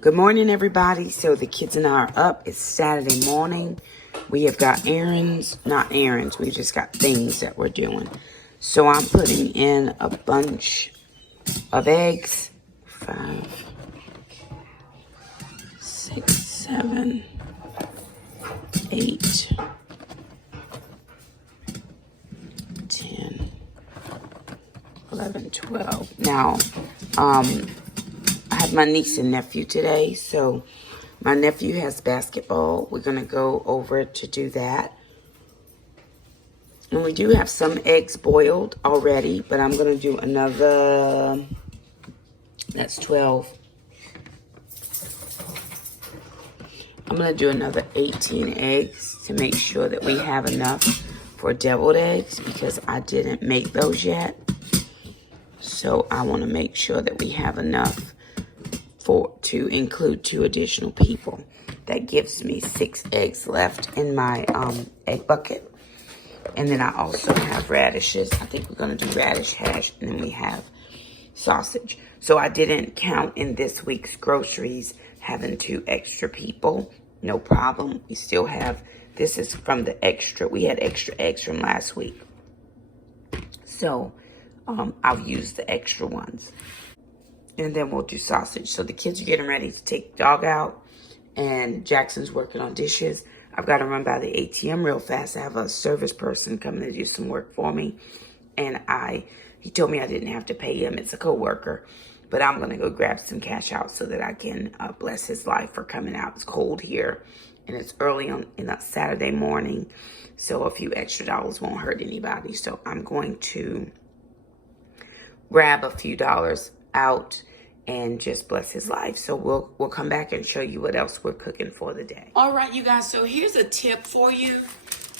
Good morning, everybody. So the kids and I are up. It's Saturday morning. We have got not errands. We just got things that we're doing. So I'm putting in a bunch of eggs. 5, 6, 7, 8, 10, 11, 12. Now, I have my niece and nephew today, so my nephew has basketball. We're going to go over to do that. And we do have some eggs boiled already, but I'm going to do another, that's 12. I'm going to do another 18 eggs to make sure that we have enough for deviled eggs because I didn't make those yet. So I want to make sure that we have enough to include 2 additional people. That gives me 6 eggs left in my egg bucket. And then I also have radishes. I think we're going to do radish hash, and then we have sausage. So I didn't count in this week's groceries having 2 extra people. No problem. We still have, this is from the extra. We had extra eggs from last week. So I'll use the extra ones. And then we'll do sausage. So the kids are getting ready to take the dog out. And Jackson's working on dishes. I've got to run by the ATM real fast. I have a service person coming to do some work for me. And he told me I didn't have to pay him. It's a coworker. But I'm going to go grab some cash out so that I can bless his life for coming out. It's cold here. And it's early in a Saturday morning. So a few extra dollars won't hurt anybody. So I'm going to grab a few dollars out and just bless his life. So we'll come back and show you what else we're cooking for the day. All right, you guys, so here's a tip for you.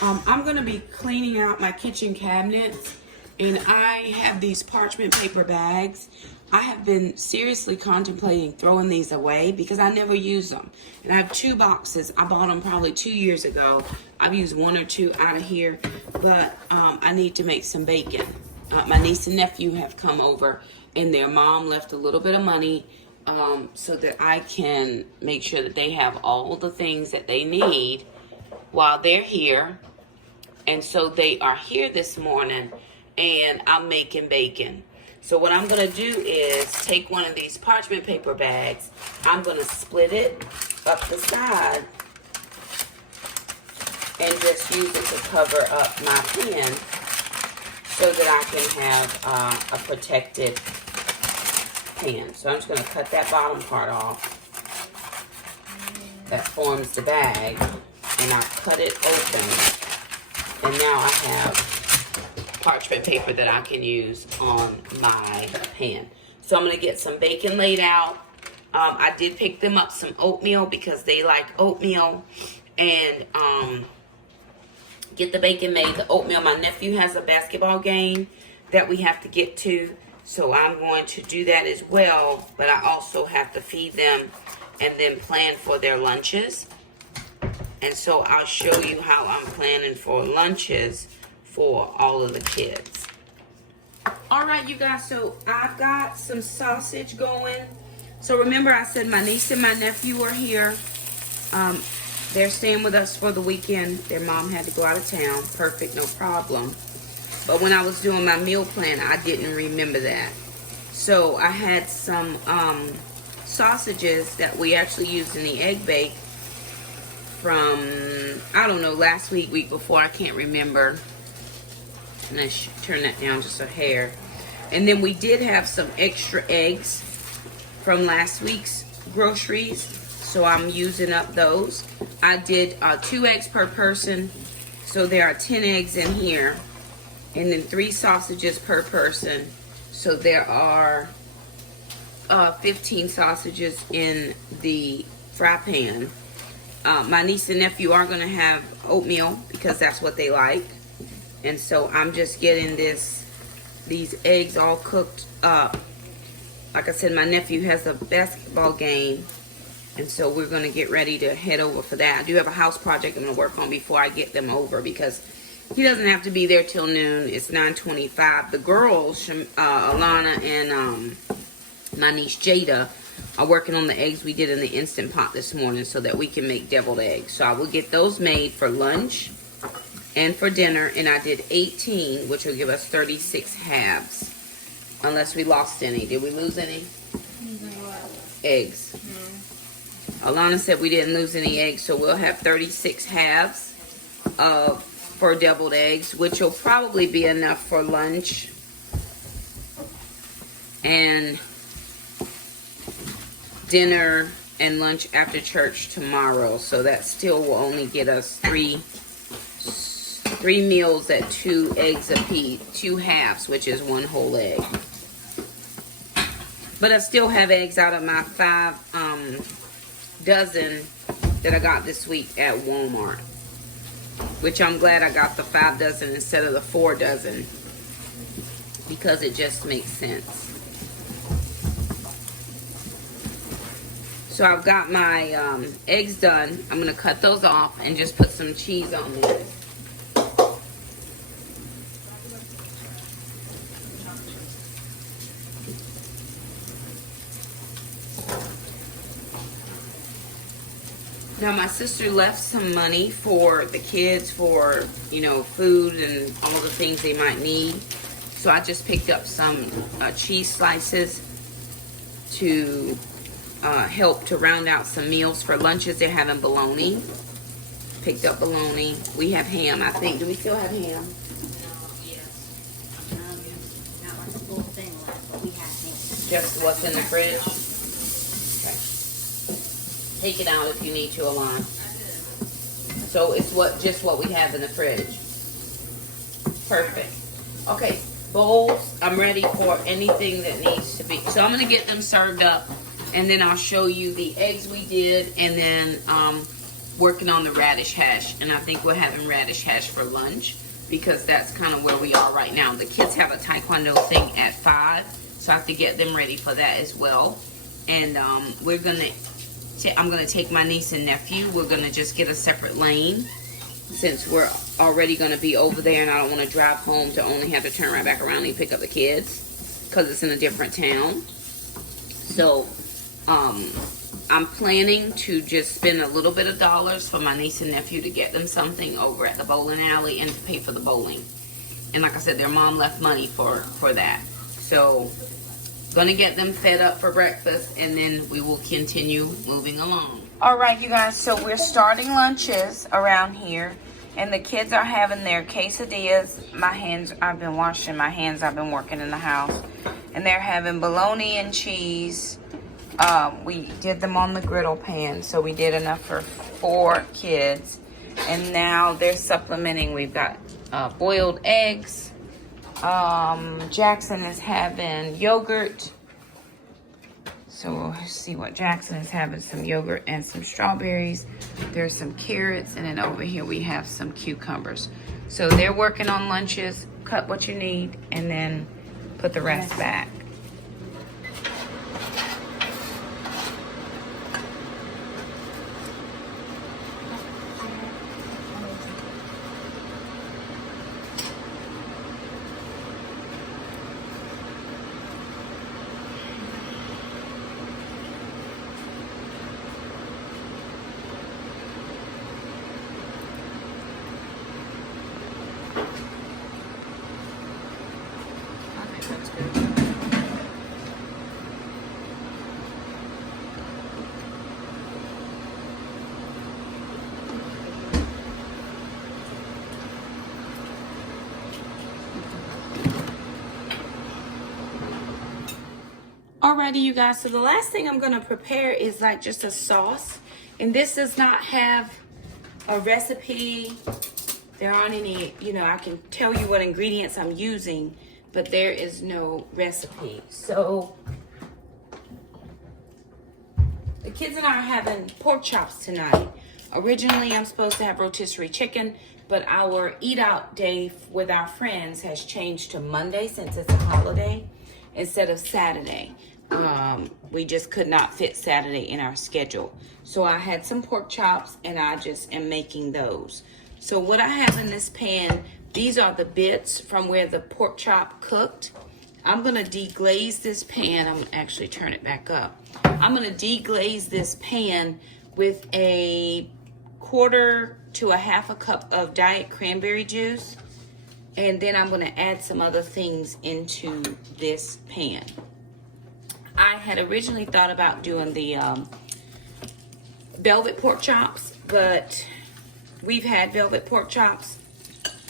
I'm gonna be cleaning out my kitchen cabinets, and I have these parchment paper bags. I have been seriously contemplating throwing these away because I never use them. And I have 2 boxes. I bought them probably 2 years ago. I've used 1 or 2 out of here, but I need to make some bacon. My niece and nephew have come over, and their mom left a little bit of money so that I can make sure that they have all the things that they need while they're here. And so they are here this morning, and I'm making bacon. So what I'm going to do is take one of these parchment paper bags. I'm going to split it up the side and just use it to cover up my pan so that I can have a protected pan. So I'm just going to cut that bottom part off that forms the bag, and I'll cut it open, and now I have parchment paper that I can use on my pan. So I'm going to get some bacon laid out. I did pick them up some oatmeal because they like oatmeal, and get the bacon made. The oatmeal, my nephew has a basketball game that we have to get to, so I'm going to do that as well, but I also have to feed them and then plan for their lunches. And so I'll show you how I'm planning for lunches for all of the kids. All right, you guys, so I've got some sausage going. So remember I said my niece and my nephew are here. They're staying with us for the weekend. Their mom had to go out of town. Perfect, no problem. But when I was doing my meal plan, I didn't remember that. So I had some sausages that we actually used in the egg bake from, I don't know, last week, week before, I can't remember. And I should turn that down just a hair. And then we did have some extra eggs from last week's groceries, so I'm using up those. I did 2 eggs per person, so there are 10 eggs in here, and then 3 sausages per person, so there are 15 sausages in the fry pan. My niece and nephew are going to have oatmeal because that's what they like, and so I'm just getting these eggs all cooked up. Like I said, my nephew has a basketball game, and so we're going to get ready to head over for that. I do have a house project I'm going to work on before I get them over because he doesn't have to be there till noon. It's 9:25. The girls, Alana and my niece Jada, are working on the eggs we did in the Instant Pot this morning so that we can make deviled eggs. So I will get those made for lunch and for dinner. And I did 18, which will give us 36 halves. Unless we lost any. Did we lose any? Eggs. Alana said we didn't lose any eggs, so we'll have 36 halves for deviled eggs, which will probably be enough for lunch and dinner and lunch after church tomorrow. So that still will only get us three meals at 2 eggs apiece, 2 halves, which is 1 whole egg. But I still have eggs out of my 5 dozen that I got this week at Walmart, which I'm glad I got the 5 dozen instead of the 4 dozen, because it just makes sense. So I've got my eggs done. I'm going to cut those off and just put some cheese on there. Now my sister left some money for the kids for, you know, food and all the things they might need. So I just picked up some cheese slices to help to round out some meals. For lunches, they're having bologna. Picked up bologna. We have ham, I think. Do we still have ham? No, yes. Not like a full thing left, but we have ham. Just what's in the fridge? Okay. Take it out if you need to, Alana. So it's just what we have in the fridge. Perfect. Okay, bowls. I'm ready for anything that needs to be. So I'm going to get them served up. And then I'll show you the eggs we did, and then working on the radish hash. And I think we're having radish hash for lunch, because that's kind of where we are right now. The kids have a taekwondo thing at 5, so I have to get them ready for that as well. And I'm gonna take my niece and nephew. We're gonna just get a separate lane, since we're already gonna be over there, and I don't want to drive home to only have to turn right back around and pick up the kids, because it's in a different town. So I'm planning to just spend a little bit of dollars for my niece and nephew to get them something over at the bowling alley and to pay for the bowling. And like I said, their mom left money for that. So gonna get them fed up for breakfast, and then we will continue moving along. All right, you guys, so we're starting lunches around here, and the kids are having their quesadillas. I've been washing my hands. I've been working in the house, and they're having bologna and cheese. We did them on the griddle pan, so we did enough for 4 kids. And now they're supplementing. We've got boiled eggs. Jackson is having yogurt. So we'll see what Jackson is having. Some yogurt and some strawberries. There's some carrots, and then over here we have some cucumbers. So they're working on lunches. Cut what you need and then put the rest back. Alrighty, you guys, so the last thing I'm gonna prepare is like just a sauce, and this does not have a recipe. There aren't any, I can tell you what ingredients I'm using, but there is no recipe. So the kids and I are having pork chops tonight. Originally, I'm supposed to have rotisserie chicken, but our eat out day with our friends has changed to Monday since it's a holiday instead of Saturday. We just could not fit Saturday in our schedule. So I had some pork chops, and I just am making those. So what I have in this pan, these are the bits from where the pork chop cooked. I'm gonna deglaze this pan. I'm actually turn it back up. I'm I'm gonna deglaze this pan with a 1/4 to a 1/2 cup of diet cranberry juice. And then I'm gonna add some other things into this pan. I had originally thought about doing the velvet pork chops, but we've had velvet pork chops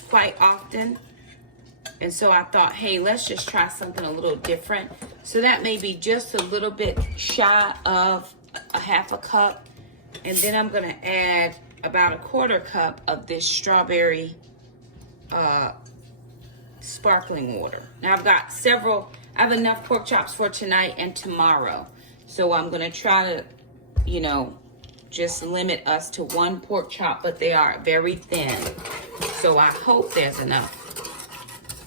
quite often. And so I thought, hey, let's just try something a little different. So that may be just a little bit shy of a 1/2 cup. And then I'm gonna add about a 1/4 cup of this strawberry sparkling water. Now I have enough pork chops for tonight and tomorrow. So I'm gonna try to, you know, just limit us to 1 pork chop, but they are very thin. So I hope there's enough.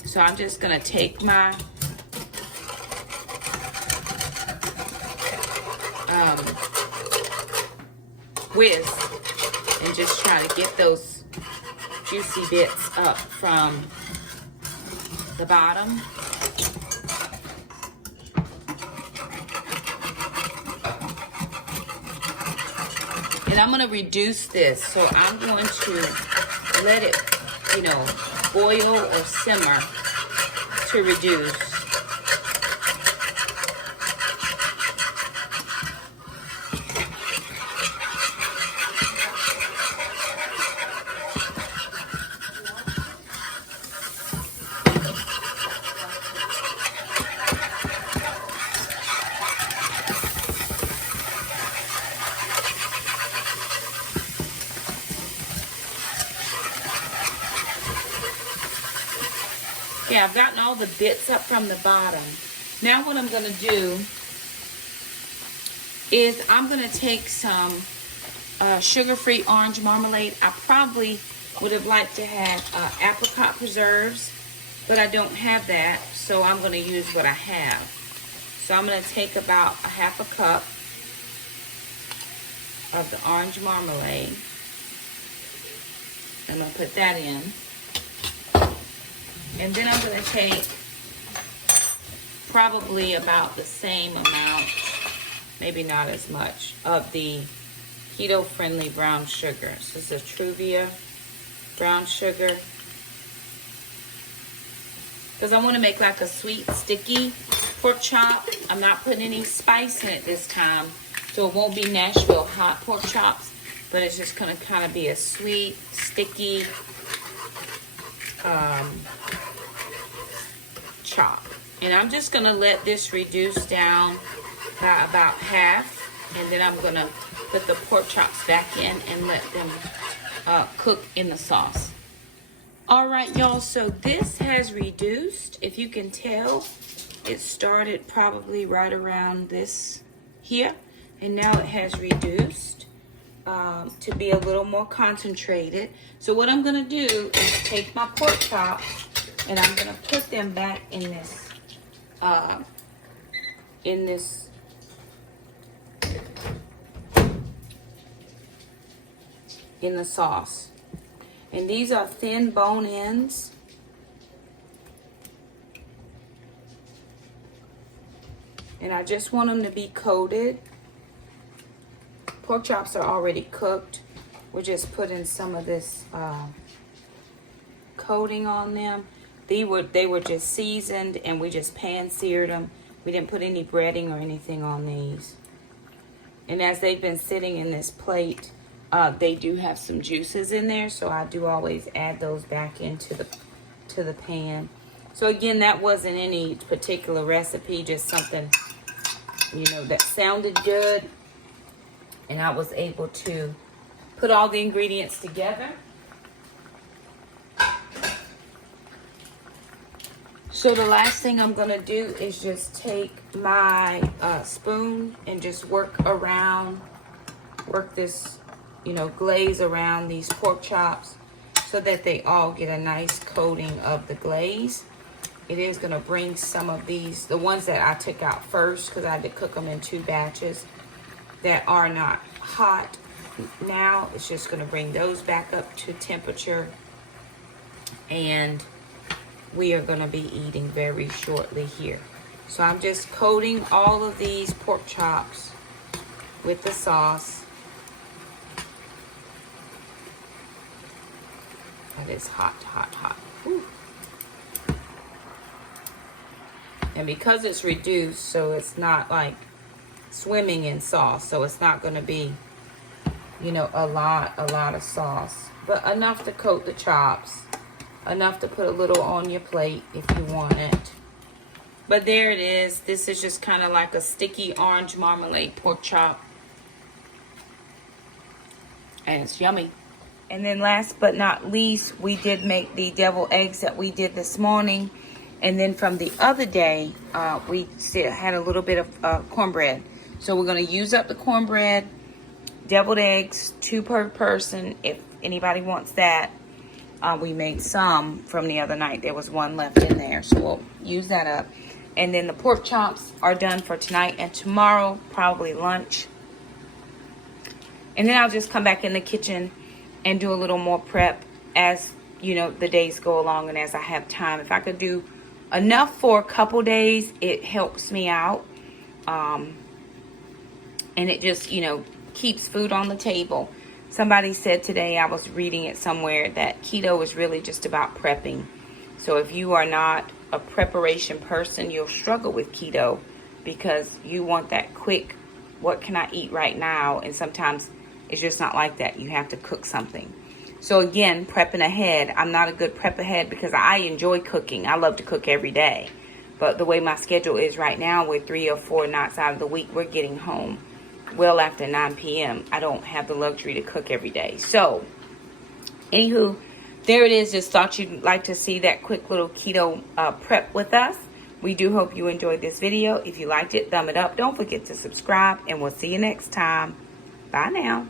So I'm just gonna take my whisk and just try to get those juicy bits up from the bottom. And I'm gonna reduce this, so I'm going to let it, you know, boil or simmer to reduce. Yeah, I've gotten all the bits up from the bottom. Now what I'm gonna do is I'm gonna take some sugar-free orange marmalade. I probably would have liked to have apricot preserves, but I don't have that, so I'm gonna use what I have. So I'm gonna take about a 1/2 cup of the orange marmalade. I'm gonna put that in. And then I'm going to take probably about the same amount, maybe not as much, of the keto-friendly brown sugar. So this is Truvia brown sugar. Because I want to make like a sweet, sticky pork chop. I'm not putting any spice in it this time, so it won't be Nashville hot pork chops, but it's just going to kind of be a sweet, sticky chop. And I'm just gonna let this reduce down by about half, and then I'm gonna put the pork chops back in and let them cook in the sauce. All right, y'all, so this has reduced. If you can tell, it started probably right around this here, and now it has reduced to be a little more concentrated. So what I'm gonna do is take my pork chops and I'm gonna put them back in the sauce. And these are thin bone ends. And I just want them to be coated. Pork chops are already cooked. We're just putting some of this coating on them. They were just seasoned, and we just pan-seared them. We didn't put any breading or anything on these. And as they've been sitting in this plate, they do have some juices in there, so I do always add those back into the pan. So again, that wasn't any particular recipe, just something, you know, that sounded good. And I was able to put all the ingredients together. So the last thing I'm gonna do is just take my spoon and just work this, you know, glaze around these pork chops so that they all get a nice coating of the glaze. It is gonna bring some of these, the ones that I took out first, because I had to cook them in 2 batches that are not hot now. It's just gonna bring those back up to temperature, and we are going to be eating very shortly here. So I'm just coating all of these pork chops with the sauce. That is hot, hot, hot. Whew. And because it's reduced, so it's not like swimming in sauce, so it's not going to be, you know, a lot of sauce, but enough to coat the chops, enough to put a little on your plate if you want it. But there it is. This is just kind of like a sticky orange marmalade pork chop, and it's yummy. And then last but not least, we did make the deviled eggs that we did this morning. And then from the other day, we still had a little bit of cornbread. So we're going to use up the cornbread, deviled eggs, 2 per person, if anybody wants that. We made some from the other night. There was 1 left in there, so we'll use that up. And then the pork chops are done for tonight and tomorrow, probably lunch. And then I'll just come back in the kitchen and do a little more prep as, you know, the days go along and as I have time. If I could do enough for a couple days, it helps me out. And it just, you know, keeps food on the table. Somebody said today, I was reading it somewhere, that keto is really just about prepping. So if you are not a preparation person, you'll struggle with keto because you want that quick, what can I eat right now? And sometimes it's just not like that. You have to cook something. So again, prepping ahead. I'm not a good prep ahead because I enjoy cooking. I love to cook every day. But the way my schedule is right now, with 3 or 4 nights out of the week, we're getting home well after 9 p.m. I don't have the luxury to cook every day. So, anywho, there it is. Just thought you'd like to see that quick little keto prep with us. We do hope you enjoyed this video. If you liked it, thumb it up. Don't forget to subscribe, and we'll see you next time. Bye now.